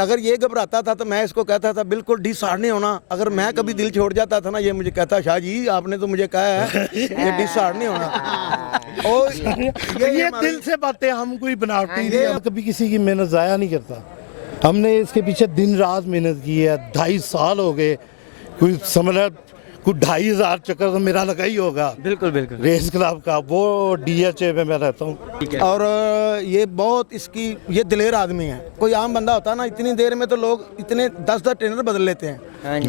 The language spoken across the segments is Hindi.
अगर ये घबराता था तो मैं इसको कहता था बिल्कुल डिसहार्ड नहीं होना। अगर मैं कभी दिल छोड़ जाता था ना, ये मुझे कहता शाह जी आपने तो मुझे कहा है ये डिसहार्ड नहीं होना। और ये दिल से बातें, हम कोई बनावटी नहीं, हम कभी किसी की मेहनत ज़ाया नहीं करता। हमने इसके पीछे दिन रात मेहनत की है, 2.5 साल हो गए। कोई समझ कुछ 2,500 चक्कर तो मेरा लगा ही होगा। बिल्कुल बिल्कुल। रेस क्लब का वो DHA में मैं रहता हूँ। और ये बहुत इसकी ये दिलेर आदमी है। कोई आम बंदा होता है ना, इतनी देर में तो लोग इतने 10-10 ट्रेनर बदल लेते हैं।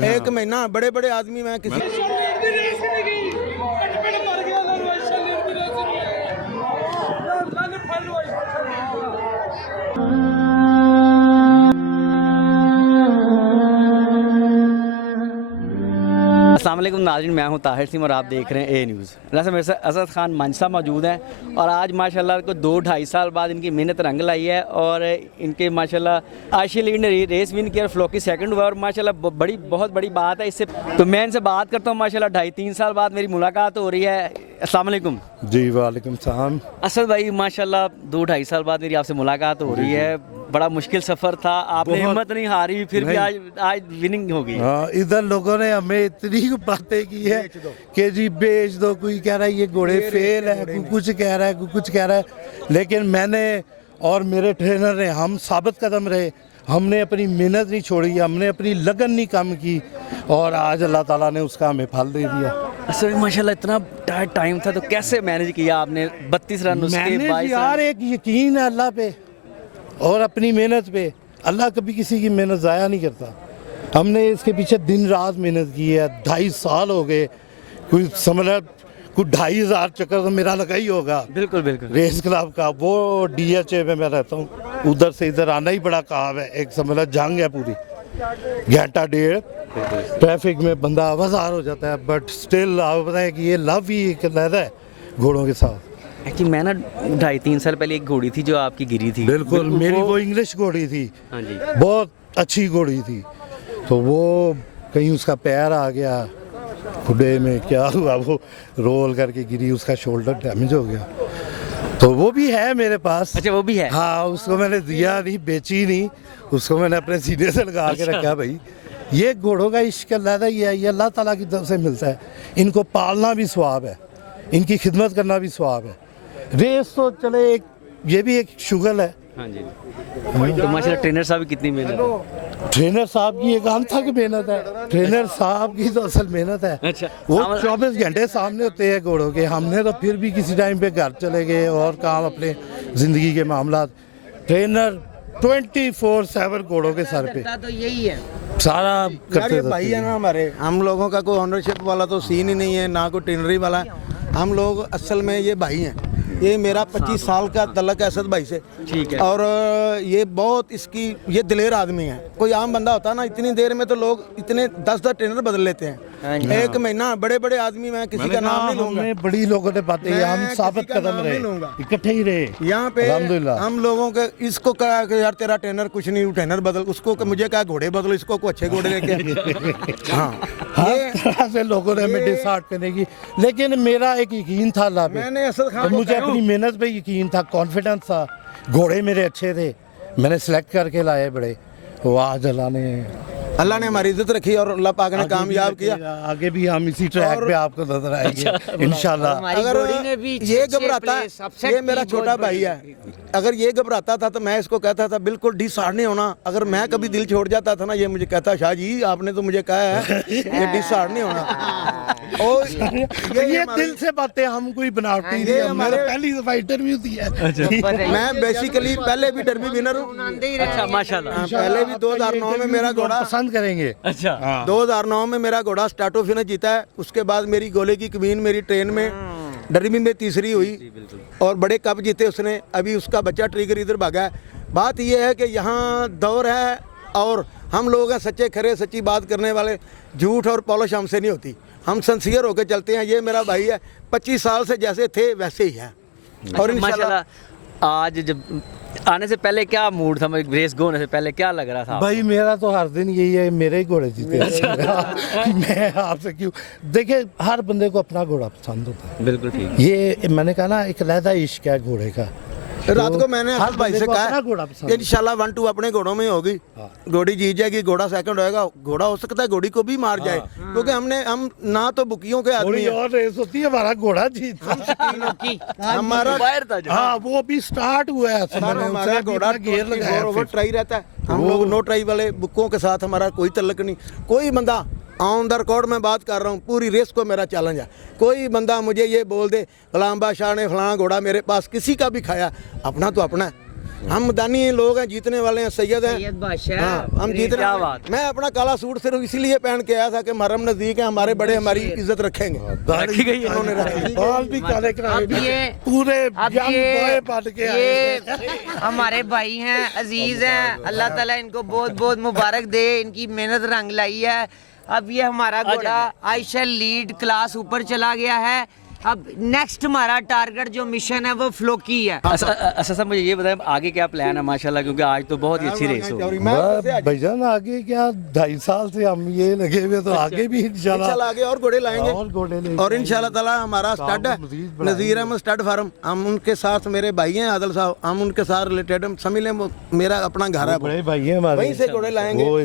एक महीना बड़े बड़े आदमी मैं किसी अस्सलाम वालेकुम नाज़रीन, मैं हूं ताहिर सिंह और आप देख रहे हैं ए न्यूज़। वैसे मेरे साथ असद खान मंशा मौजूद हैं और आज माशाल्लाह को 2-2.5 साल बाद इनकी मेहनत रंग लाई है और इनके माशाल्लाह आशी लीड ने रेस विन किया और फ्लोकी सेकंड हुआ और माशाल्लाह बहुत बड़ी बात है। इससे तो मैं इनसे बात करता हूँ। माशाल्लाह 2.5-3 साल बाद मेरी मुलाकात हो रही है। अस्सलाम वालेकुम जी वालेकुम सलाम। असद भाई, माशाल्लाह 2-2.5 साल बाद मेरी आपसे मुलाकात हो रही है। बड़ा मुश्किल सफ़र था, आपने हिम्मत नहीं हारी, फिर भी आज विनिंग हो गई। हाँ, इधर लोगों ने हमें इतनी बातें की है कि जी बेच दो, कोई कह रहा है ये घोड़े फेल है, कोई कुछ कह रहा है, कोई कुछ कह रहा है। लेकिन मैंने और मेरे ट्रेनर ने, हम साबित कदम रहे। हमने अपनी मेहनत नहीं छोड़ी, हमने अपनी लगन नहीं कम की और आज अल्लाह ताला ने उसका हमें फल दे दिया। असल में माशाल्लाह इतना टाइट टाइम था, तो कैसे मैनेज किया आपने? 32 रन उसके, मैंने 22 यार एक यकीन है अल्लाह पे और अपनी मेहनत पे। अल्लाह कभी किसी की मेहनत ज़ाया नहीं करता। हमने इसके पीछे दिन रात मेहनत की है, 2.5 साल हो गए। कोई समझ कुछ 2,500 चक्कर तो मेरा लगा ही होगा। बिल्कुल बिल्कुल। रेस क्लब का वो DHA में मैं रहता हूँ। उधर से इधर आना ही बड़ा काम है। एक समझ जंग है पूरी, 1.5 घंटा ट्रैफिक में बंदा आवाज़ार हो जाता है। बट स्टिल आप बताएं कि ये लव ही एक लहदा है घोड़ों के साथ। एक्चुअली मैं ना 2.5-3 साल पहले एक घोड़ी थी जो आपकी गिरी थी। बिल्कुल मेरी वो इंग्लिश घोड़ी थी। हाँ जी। बहुत अच्छी घोड़ी थी। तो वो कहीं उसका पैर आ गया खुडे में, क्या हुआ, वो रोल करके गिरी, उसका शोल्डर डैमेज हो गया। तो वो भी है मेरे पास। अच्छा, वो भी है? हाँ, उसको मैंने दिया नहीं, बेची नहीं, उसको मैंने अपने सीने से लगा के रखा। भाई ये घोड़ों का इश्क अल्लाह ही है, ये अल्लाह ताला की तरफ से मिलता है। इनको पालना भी सवाब है, इनकी खिदमत करना भी सवाब है। रेस तो चले एक, ये भी एक शुगल है। हाँ जी। तो माशाल्लाह ट्रेनर साहब की कितनी मेहनत है? ट्रेनर साहब की एक अनथक मेहनत है। ट्रेनर साहब की तो असल मेहनत है। अच्छा। वो 24 घंटे सामने होते हैं घोड़ों के। हमने तो फिर भी किसी टाइम पे घर चले गए और काम, अपने ज़िंदगी के मामला। ट्रेनर 24/7 घोड़ों के सर पे तो यही है सारा करते यार भाई है ना हमारे। हम लोगों का कोई ऑनरशिप वाला तो सीन ही नहीं है, ना कोई ट्रेनरी वाला है। हम लोग असल में ये भाई हैं। ये मेरा 25 साल का तल्लक है असद भाई से। ठीक है। और ये बहुत इसकी ये दिलेर आदमी है। कोई आम बंदा होता है ना, इतनी देर में तो लोग इतने 10-10 ट्रेनर बदल लेते हैं। एक महीना बड़े बड़े आदमी, मैं किसी का नाम नहीं लूंगा, बड़ी लोगों ने बातें, हम मैं साबित किसी का कदम नाम रहे, नहीं लूंगा। इकट्ठे ही रहे यहाँ पे। अल्हम्दुलिल्लाह। हम लोगों के इसको कहा कि यार तेरा ट्रेनर कुछ नहीं, ट्रेनर बदल, उसको मुझे कहा घोड़े बदलो, इसको को अच्छे घोड़े लेके। हाँ, हर तरह से लोगों ने हमें डिसहार्ट करने की, लेकिन मेरा एक यकीन था अल्लाह पे। मैंने असद खान मुझे अपनी मेहनत पे यकीन था, कॉन्फिडेंस था। घोड़े मेरे अच्छे थे, मैंने सेलेक्ट करके लाए बड़े। वो आज अल्लाह ने हमारी इज्जत रखी और अल्लाह पाक ने कामयाब किया। आगे भी हम इसी ट्रैक पे आपको नजर आएंगे इंशाल्लाह। अगर ये घबराता, ये मेरा छोटा भाई है, अगर ये घबराता था तो मैं इसको कहता था बिल्कुल डिसहार्ड नहीं होना। अगर मैं कभी दिल छोड़ जाता था ना, ये मुझे कहता शाह जी आपने तो मुझे कहा है ये डिसहार्ड नहीं होना। और ये दिल से बातें, हम कोई बनावटी नहीं, हमारा पहली दफा इंटरव्यू दिया है। मैं बेसिकली पहले भी डर्बी विनर हूँ। अच्छा माशाल्लाह। पहले भी 2009 में मेरा घोड़ा पसंद करेंगे। अच्छा। 2009 में मेरा घोड़ा स्टाटो फिनिश जीता है। उसके बाद मेरी गोले की कमीन मेरी ट्रेन में डर्बी में तीसरी हुई और बड़े कप जीते उसने। अभी उसका बच्चा ट्रिगर इधर भागा है। बात यह है कि यहाँ दौर है और हम लोग हैं सच्चे खरे, सच्ची बात करने वाले। झूठ और पॉलिश हमसे नहीं होती, हम सिंसियर होकर चलते हैं। ये मेरा भाई है, 25 साल से जैसे थे वैसे ही है। और माशाल्लाह आज जब आने से पहले क्या मूड था, रेस गो होने से पहले क्या लग रहा था? भाई मेरा तो हर दिन यही है, मेरे ही घोड़े जीते कि मैं आपसे क्यों। देखिए हर बंदे को अपना घोड़ा पसंद होता है। बिल्कुल ठीक। ये मैंने कहा ना, एक अलहदा इश्क है घोड़े का। रात को मैंने हर अफजल भाई बंदे से को कहा अपना घोड़ा पसंद है। इंशाल्लाह 1-2 अपने घोड़ों में होगी, घोड़ी जीत जाएगी, घोड़ा सेकंड होएगा, घोड़ा हो सकता है घोड़ी को भी मार जाए, क्योंकि हम ना तो बुकियों के आदमी थोड़ी हैं, और रेस होती है, हमारा घोड़ा जीतता हमारा हाँ वो भी स्टार्ट हुआ है सर, मैंने हमारा उसने घोड़ा अपना गियर लगाया ओवर ट्राई रहता है, हम लोग नो ट्राई वाले बुकों के साथ हमारा कोई तल्लक नहीं। कोई बंदा ऑन द रिकॉर्ड में बात कर रहा हूँ, पूरी रेस को मेरा चैलेंज है, कोई बंदा मुझे ये बोल दे गुलाम बादशाह ने फलाना घोड़ा मेरे पास किसी का भी खाया, अपना तो अपना है, हम मैदानी लोग हैं, जीतने वाले हैं, सैयद हैं, बादशाह हाँ, हम जीतने क्या वाले। बात। मैं अपना काला सूट सिर्फ इसीलिए पहन के आया था कि मुहर्रम नजदीक है, हमारे बड़े हमारी इज्जत रखेंगे। रखी गई है उन्होंने रखी। बाल भी काले कराए अब ये पूरे अब यंग बॉय ये बन के आए ये हमारे भाई हैं, अजीज हैं, अल्लाह ताला इनको बहुत बहुत मुबारक दे, इनकी मेहनत रंग लाई है। अब ये हमारा घोड़ा आयशा लीड क्लास ऊपर चला गया है। अब नेक्स्ट हमारा टारगेट जो मिशन है वो फ्लोकी है। अच्छा सर मुझे ये बताएं आगे क्या प्लान है माशाल्लाह, क्योंकि आज तो बहुत ही अच्छी रेस होगी। बस भाईजान आगे क्या 2.5 साल से हम ये लगे हुए, तो आगे भी इंशाल्लाह इंशाल्लाह आगे और घोड़े लाएंगे, और घोड़े लेके और इंशाल्लाह ताला हमारा स्टड है मजीद बढ़ाएंगे। नज़ीर अहमद स्टड फार्म, हम उनके साथ, मेरे भाई हैं आदिल साहब, हम उनके साथ रिलेटेड, हम समझ लें वो मेरा अपना घर है, बड़े भाई हैं हमारे, वहीं से घोड़े लाएंगे। वो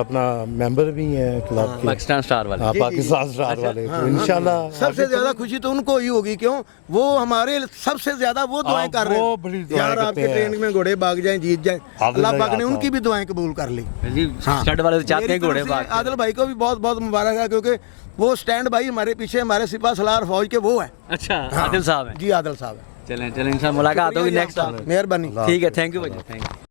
अपना मेंबर भी हैं क्लब के, पाकिस्तान स्टार वाले। हाँ, पाकिस्तान स्टार वाले, तो इंशाल्लाह सबसे ज्यादा खुशी तो उनको ही होगी, क्यों वो हमारे सबसे ज्यादा वो दुआएं कर रहे वो हैं, बड़ी दुआएं यार करते आपके हैं। ट्रेनिंग में घोड़े भाग जाएं, जीत जाएं, अल्लाह पाक ने उनकी भी दुआएं कबूल कर ली। जी स्टड वाले तो चाहते हैं मेरी घोड़े तरफ से भाग। आदिल भाई को भी बहुत बहुत मुबारक है, क्योंकि वो स्टैंड भाई हमारे पीछे हमारे सिपा सलार फौज के वो है। अच्छा आदिल साहब हैं। जी आदिल साहब है। चलें इंशाल्लाह मुलाकात होगी नेक्स्ट टाइम। मेहरबानी। ठीक है, थैंक यू भाई, थैंक यू।